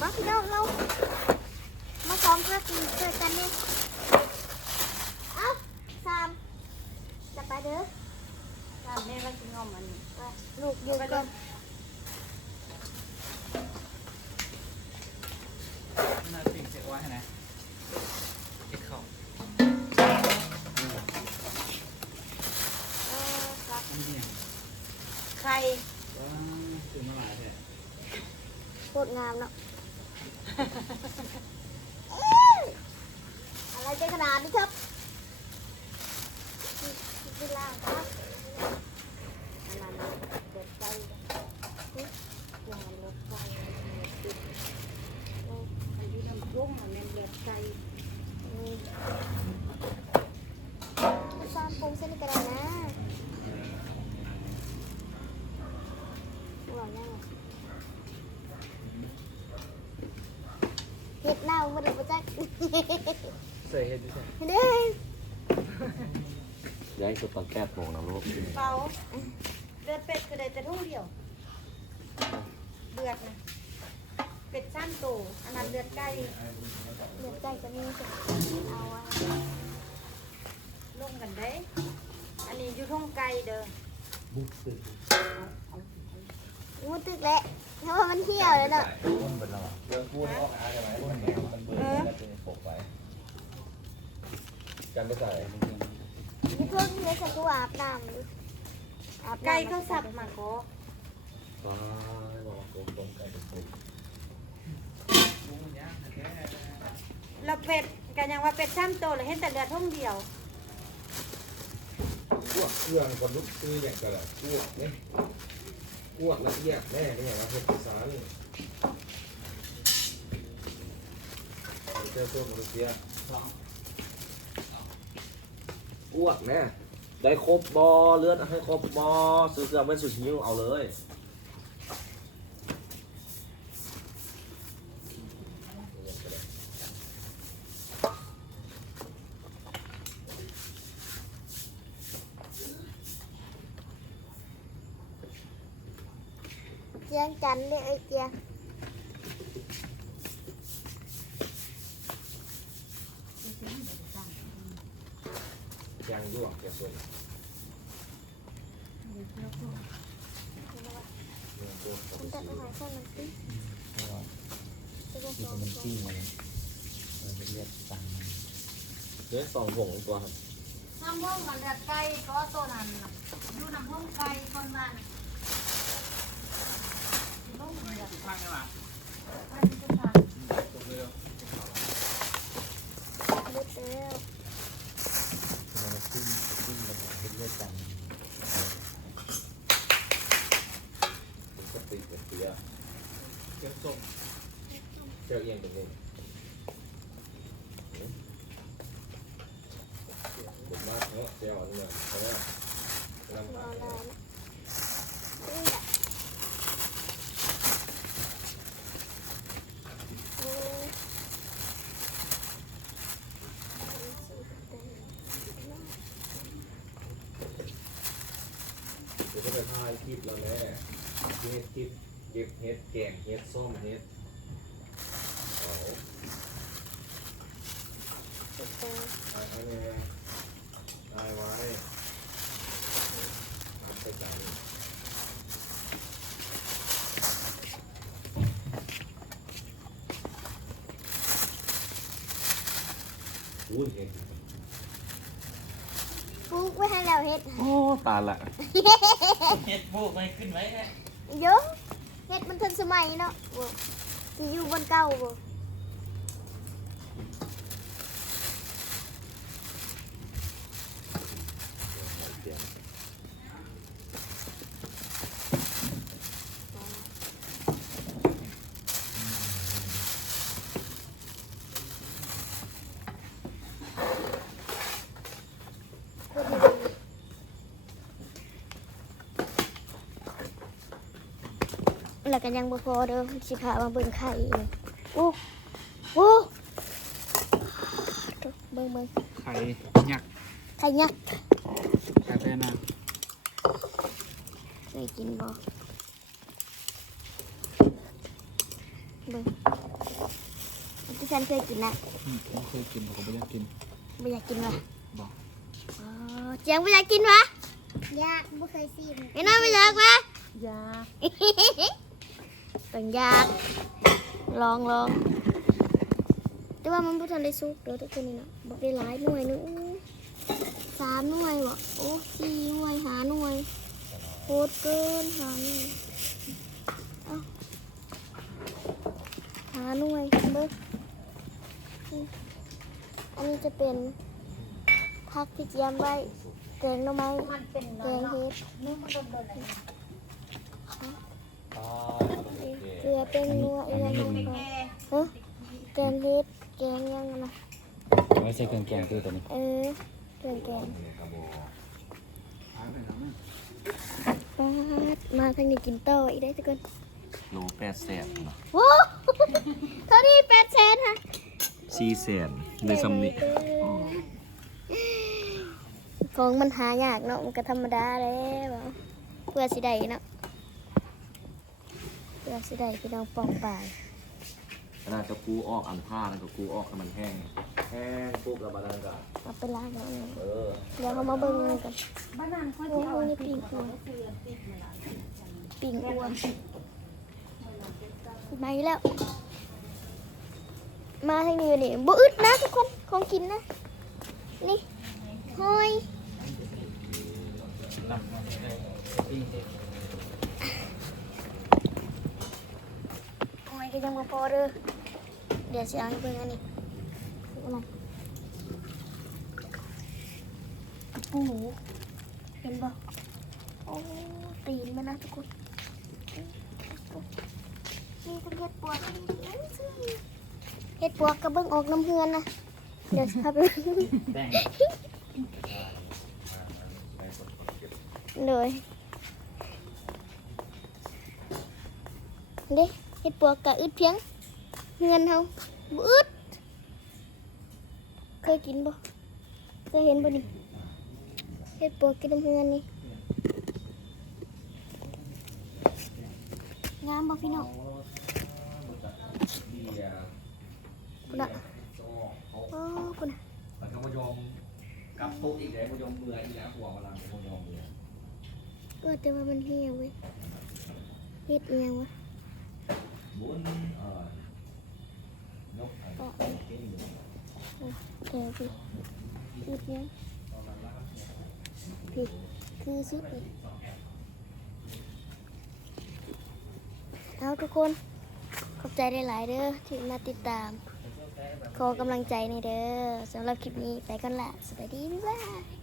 มาพี่น้องเรามาซ้อมพักกินเจอกันเนี่ยเอ้าสามจะไปเด้อตามแม่ก็กินงอมอันนี้ไปลูกอยู่ก่อนน่าสิ่งเสียว่าให้นะเอ็ดเข่าเออครับอันนี้เนี่ยไข่ว้าซื้อมาหลายแท้โคตรงามเนาะเอะไรจะขนาดนี้ครับเวลาครับนนั้นเปิดไฟย่าลดไฟติด อันนี้น้ำพุ่งอันนี้เลือดไก่ นี่ฟาร์มปรุงเส้นกระดาษนะหวานยัง เห็ดหน้ามันเป็นประจักษ์ใส่เห็ดดิใส่เด้อย้ายสุดตอนแก้โมงนะลูกเปาเลือดเป็ดก็ได้แต่ทุ่งเดียวเลือดนะเป็ดสั้นโตอันนั้นเลือดไก่เหลือใจก็มีจ้ะเอาอะลงกันได้อันนี้อยู่ทุ่งไก่เด้อบุกตึกงูตึกแหละเพราะว่ามันเที่ยวแล้วเนาะ ไม่ใส่นี่เพิ่งเลี้ยงสัตว์อาบน้ำอาบไก่เขาสับมาก็ฟ้าบอกตรงตรงไก่ตรงบุกย่าเป็ดกันยังว่าเป็ดสั้นโตเลยเห็นแต่เลือดทุ่งเดียวอ้วกเครื่องคนลุกซื้ออย่างกระดาษอ้วกเนี่ยอ้วกละเอียดแน่เนี่ยนะเพื่อนสารเจ้าตัวมันเสีย อ้วกแน่ได้ครบบอเลือดให้ครบบอซื้อเครื่องเป็นสุดนิ้วเอาเลยเจียงจันทร์เลยไอ้เจียง ยางยั่วแกส่วนเนื้อตัวกับ มันจะ สี ไปหาข้าวมันสิจะไปสอง มัน ตัว จี้มาเลยเราจะเรียก ตังค์เนื้อสองผงตัวครับน้ำพุ่งมันเลือดไก่ก็ตัวนั้นน่ะอยู่น้ำพุ่งไก่คนบ้านพุ่งเลือดข้างได้ป่ะมันจะทานตกเลย ลึกแล้ว เราขึ้นขึ้นเราเป็นเลือดตังค์ สติกับเสีย เก็บส่ง เจ้าเอียงตรงนี้บุก มากเนาะเจ้าอันเพราะว่าน้ำตาลเดี๋ยวจะไปถ่ายคลิปแล้วแม่เฮ็ดคลิปเก็บเฮ็ดแกงเฮ็ดส้มเฮ็ดเอาสุดแล้วถ่ย ให้แม่ถ่ายไว้เอาไปจ่ายอุ้ยเห็ดปลูกไว้ให้เราเฮ็ดโอ้ ตายละเห็ดบุกไม่ขึ้นไว้แค่เยอะเฮ็ดมันทันสมัยเนาะบ่สิอยู่บนเก่าบ่ แล้วก็ยังบ่พอเด้อสิพามาเบิ่งไข่เลยโอ้โอ้เบิ่งเบิ่งไข่ยักษ์ไข่ยักษ์ไข่แพนาเคยกินบ่เบิ่งที่ฉันเคยกินนะอืมผมเคยกินผมก็ไม่อยากกินไม่อยากกินวะบอกอ๋อเจียงไม่อยากกินวะยากไม่เคยซีมไอ้น้อยไม่อยากวะยาก ต้องอยากลองลองแต่ว่ามันไม่ทันได้ซุกเดี๋ยวทุกคนนี่นะบอกได้หลายหน่วยหนึงอู้สามหน่วยบ่โอ้สี่หน่วยหาหน่วยโคตรเกินหาหน่วยเอาหาหน่วยเบิ้งนี่อันนี้จะเป็นผักที่เตรียมไว้แกงหน่อไม้มันเป็นแกน้องงเห็ดนุ่มมันโดนโดนอะไรอ๋อเก ลือเป็นนัวเอียงลงไปเอ้อแกงเห็ดแกงยังนะไม่ใช่เครื่องแกงตัวตัวนี้ เออเครื่องแกงกระบอกปาดมาทางนี้กินต่ออีกได้ทุกคนโลแปดแสนเนาะโว้เท่านี้แปดแสนฮะสี่แสนในสำนิของมันหายากเนาะมันก็ธรรมดาแล้วเพื่อสิได้เนาะ เพื่อสิได้พี่น้องปองปายขนาดจะกูออกอันผ้าแล้วก็กูออกให้มันแห้ง แห้งปุ๊บแล้วบาดานก็เอาไปล้างแล้วเนี่ยเออเดี๋ยวเขามาเบิ่งกันบ้านนั้นเขาโอ้จะโหเอานี่ปิ่งอ้วนปิ่งอ้วนมาอีกแล้ว มาทางนี้นี่บ่อึดนะทุกคนของกินนะ นี่หอย ลำปิ้งเด็กหอยังบ่พอเด้อเดี๋ยวสิเอาให้เบิ่งอันนี้เอามาปูเห็นบ่โอ้ตีนมันนะทุกคนนี่เป็นเห็ดปวกเห็ดปวกกระเบื้องออกน้ำเฮือนนะเดี๋ยวสิพาไปเบิ่งแป้งเลยเด้เห็ดปวกกะอึดเพียงเฮือนเฮาบ่อึดเคยกินบ่เคยเห็นบ่นี่เห็ดปวกกินน้ำเฮือนนี่งามบ่พี่น้องเบียร์พุ่นน่ะโอ้เขาโอ้พุ่นน่ะมันก็มายอมกลับปุ๊บอีกแล้วมายอมเบื่ออีกแล้วหัวมันลังมายอมเบื่อเออแต่ว่ามันเหี่ยวเว้ยเฮ็ดอีหยังวะ บุญเอ่อยกไอ้กินอยู่แกพี่อึดหยังพี่คือสุดเอาทุกคน ขอบใจได้หลายเด้อที่มาติดตาม ขอกำลังใจในเด้อสำหรับคลิปนี้ไปกันละสวัสดีบ๊ายบาย